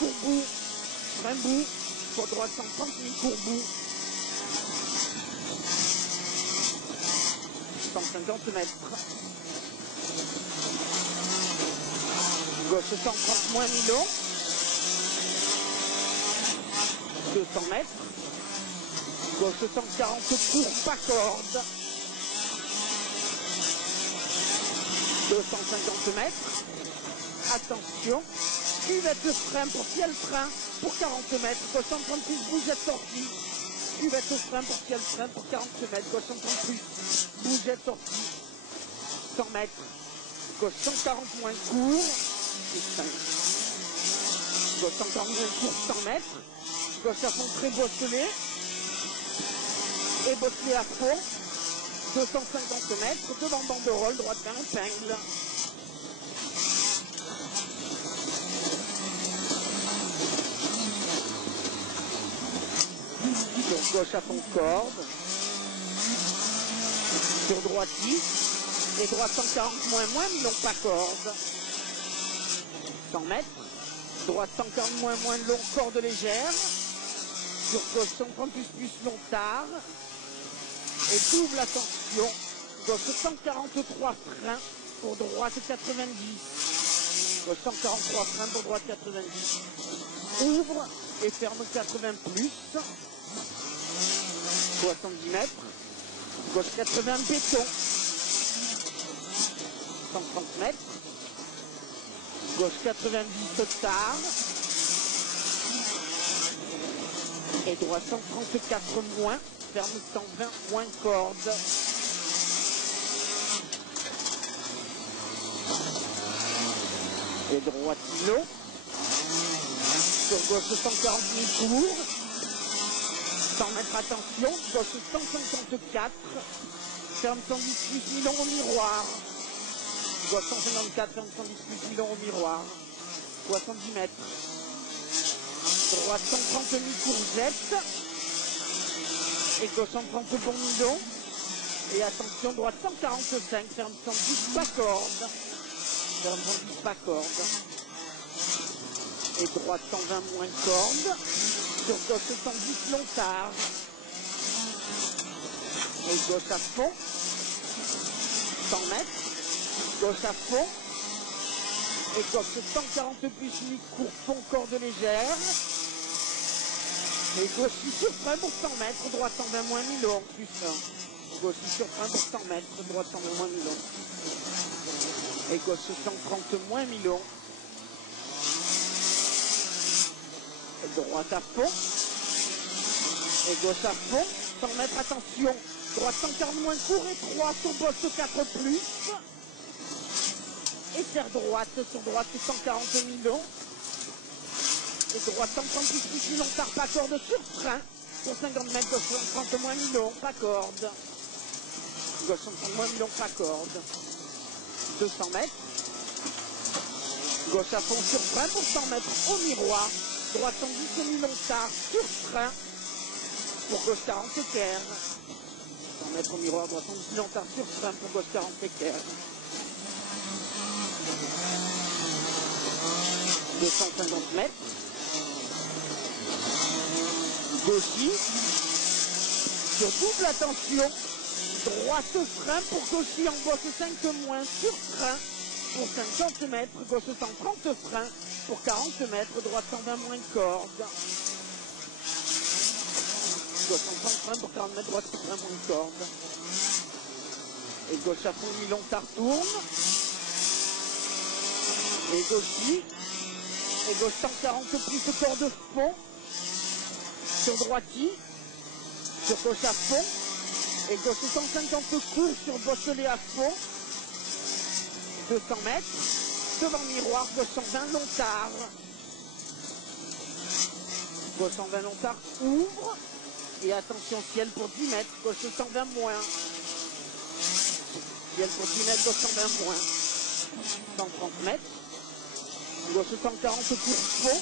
mi-courbou, frein bout, pour droite 130 mi-courbou. 150 mètres. Gauche 130 moins mi-long. 200 mètres. Gauche 140 court, pas corde. 250 mètres. Attention. Cuvette frein pour ciel frein pour 40 mètres. Gauche 136, bougette sortie. Cuvette frein pour ciel frein pour 40 mètres. Gauche 136, bougette sortie. 100 mètres. Gauche 140 moins court. Et 5. Gauche 140 moins court, 100 mètres. Gauche à fond très bosselé. Et bosselé à fond. 250 mètres. Devant banderole, droite vers épingle. Sur gauche à fond corde. Sur droite 10. Et droite 140 moins, mi-long pas corde. 100 mètres. Droite 140 moins, long, corde légère. Sur gauche 130 plus long tard. Et double attention. Gauche 143 freins pour droite 90. Gauche 143 freins pour droite 90. Ouvre et ferme 80 plus. 70 mètres. Gauche 80 béton. 130 mètres. Gauche 90 tard. Et droite 134 moins. Ferme 120 moins corde. Et droite long. Sur gauche 140 mi-court. 100 mètres attention. Gauche 154. Ferme 110 plus mi-long au miroir. Gauche 154, ferme 110 plus mi-long au miroir. 70 mètres. Droite 130 mi-courgette. Et gauche 130 bon mi-long. Et attention, droite 145, ferme 110 pas corde. Ferme 110 pas corde. Et droite 120 moins corde. Sur gauche 110 long tard. Et gauche à fond. 100 mètres. Gauche à fond. Et gauche 140 plus mi-court fond corde légère. Et gauche sur frein pour 100 mètres. Droite 120 moins mi-long. Plus 1. Gauche sur frein pour 100 mètres. Droite 120 moins mi-long. Et gauche 130 moins mi-long. Et droite à fond. Et gauche à fond. 100 mètres, attention. Droite 140 moins court et 3 sur bosse 4 plus. Et serre droite sur droite 140 mi-long. Et droite 130 plus mi-long tard, pas corde sur frein. Pour 50 mètres, gauche 130 moins mi-long, pas corde. Gauche 130 moins mi-long, pas corde. 200 mètres. Gauche à fond sur frein pour 100 mètres au miroir. Droite 110 mi-long tard sur frein. Pour gauche 40 équerre. 100 mètres au miroir, droite 110 mi-long tard sur frein pour gauche 40 équerre. 250 mètres. Gauchy. Sur double attention. Droite frein pour gauchy en bosse 5 moins sur frein. Pour 50 mètres. Gauche 130 frein. Pour 40 mètres. Droite 120 moins corde. Gauche 130 frein pour 40 mètres. Droite 120 moins corde. Et gauche à fond mi-long tard tourne. Et gauchy. Et gauche 140 plus corde fond. Sur droiti. Sur gauche à fond. Et gauche 150 court sur bosselé à fond. 200 mètres. Devant miroir, gauche 120 long tard. Gauche 120 long tard ouvre. Et attention, ciel pour 10 mètres. Gauche 120 moins. Ciel pour 10 mètres, gauche 120 moins. 130 mètres. Gauche 140 court fond.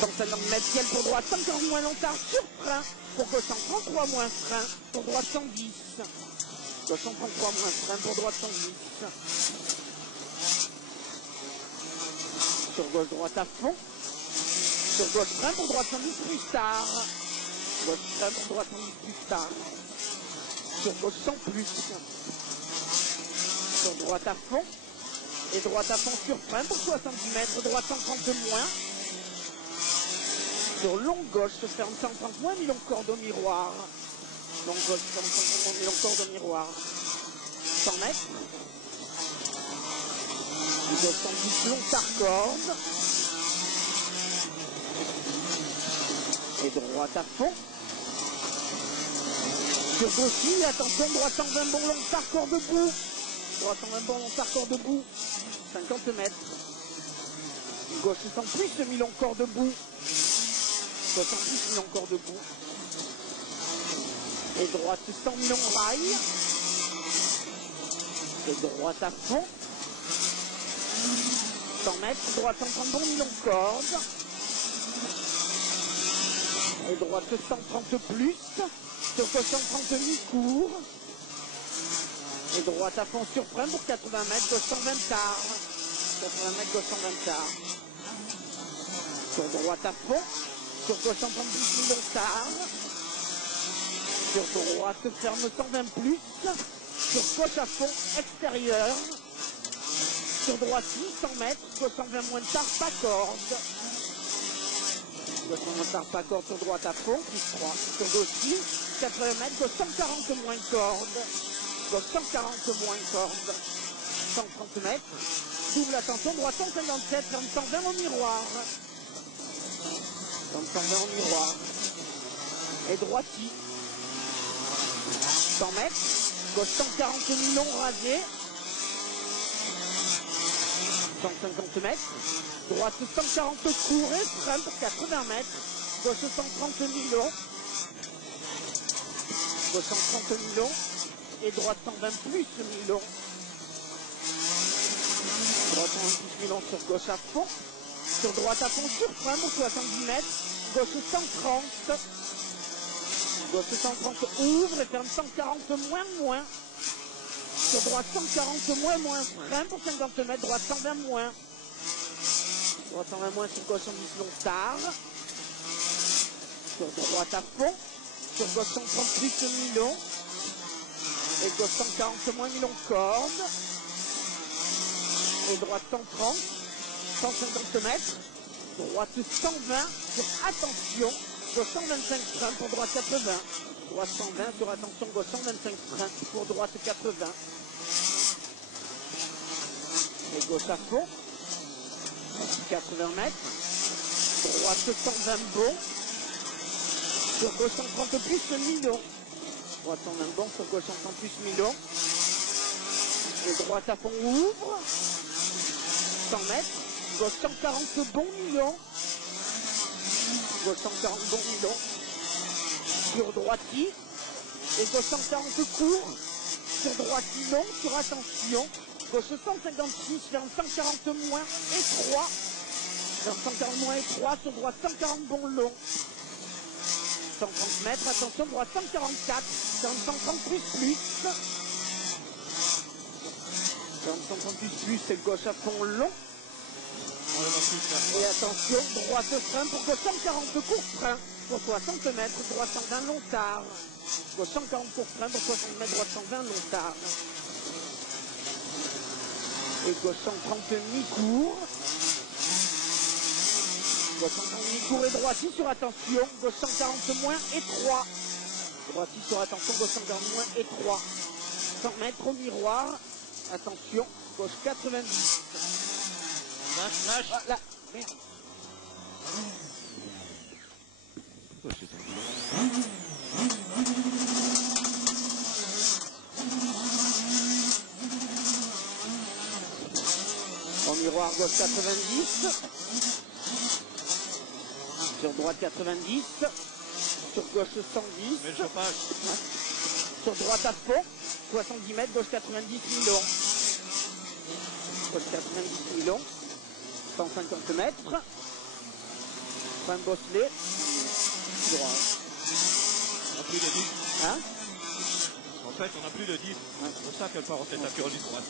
150 mètres, ciel pour droite, 140 moins long tard sur frein. Pour gauche 133 moins frein. Pour droite 110. Gauche 133 moins frein. Pour droite 110. Sur gauche, droite à fond. Sur gauche, frein pour droite 110 plus tard. Gauche, frein pour droite 110 plus tard. Sur gauche, sans plus. Sur droite à fond. Et droite à fond sur frein pour 70 mètres. Droite 130 de moins. Sur longue gauche, se ferme 130 moins, mi-long corde au miroir. Longue gauche, ferme 130 moins, mi-long corde au miroir. 100 mètres. Gauche 110, long tard corde. Et droite à fond. Sur gauche, attention, droite 120 bon, long tard corde debout. Droite 120 bon, long tard corde debout. 50 mètres. Gauche sans plus, mi-long corde debout. Gauche en plus, mi-long corde debout. Et droite sans mi-long rail. Et droite à fond. 100 mètres, droite 130 bon, mi-long corde. Et droite 130 plus. Sur gauche 130 mi-court. Et droite à fond sur frein pour 80 mètres, gauche 120 tard. 80 mètres, gauche 120 tard. Sur droite à fond. Sur gauche 130 plus, mi-long tard. Sur droite ferme 120 plus. Sur gauche à fond, extérieur. Sur droite 800 mètres, gauche 120 moins tard, pas corde. Gauche 120 tard, pas corde, sur droite à fond, plus 3. Sur gauche 10, 80 mètres, gauche 140 moins corde. Gauche 140 moins corde. 130 mètres. Double attention, droite 157, ferme 120 au miroir. Ferme 120 au miroir. Et droite 10. 100 mètres. Gauche 140 mi-long rasé. 150 mètres. Droite 140 court et frein pour 80 mètres. Gauche 130 mi-long. Gauche 130 mi-long. Et droite 120 plus mi-long. Droite 120 plus mi-long sur gauche à fond. Sur droite à fond sur frein pour 70 mètres. Gauche 130. Gauche 130 ouvre et ferme 140 moins. Sur droite 140 moins frein pour 50 mètres. Droite 120 moins. Droite 120 moins sur gauche 110 long tard. Sur droite à fond. Sur gauche 130 plus mi-long. Et gauche 140 moins mi-long corde. Et droite 130. 150 mètres. Droite 120 sur attention. Gauche 125 frein pour droite 80. Droite 120 sur attention. Gauche 125 frein pour droite 80. Et gauche à fond. 80 mètres. Droite 120 bon. Sur gauche 130 plus mi-long. Droite 120 bon, sur gauche 130 plus mi-long. Et droite à fond ouvre. 100 mètres. Gauche 140 bon mi-long. Gauche 140 bon mi-long. Sur droite I. Et gauche 140 court. Sur droite I long. Sur attention. Gauche 156. Ferme 140 moins et 3. Ferme 140 moins et 3. Sur droite 140 bon long. 130 mètres, attention, droite 144, 130 plus. 130 plus, c'est gauche à fond long. Et attention, droite frein pour gauche 140 court frein pour 60 mètres, droite 120 long tard. Gauche 140 court frein pour 60 mètres, droite 120 long tard. Et gauche 130 mi-court. Gauche 130 mi-court et droite sur attention. Gauche 140 moins et 3. Droite sur attention, gauche 140 moins et 3. 100 mètres au miroir. Attention, gauche 90. Lâche. Ah, là, merde. Au miroir, gauche 90. Sur droite 90. Sur gauche 110. Mais le chauffage. Ouais. Sur droite à fond. 70 mètres, gauche 90 mi-long. Gauche 90 mi-long. 150 mètres. Fin bosselé. Droit. On n'a plus de 10. Hein? En fait, on n'a plus de 10. Ouais. C'est pour ça qu'elle part en tête à cœur du droite.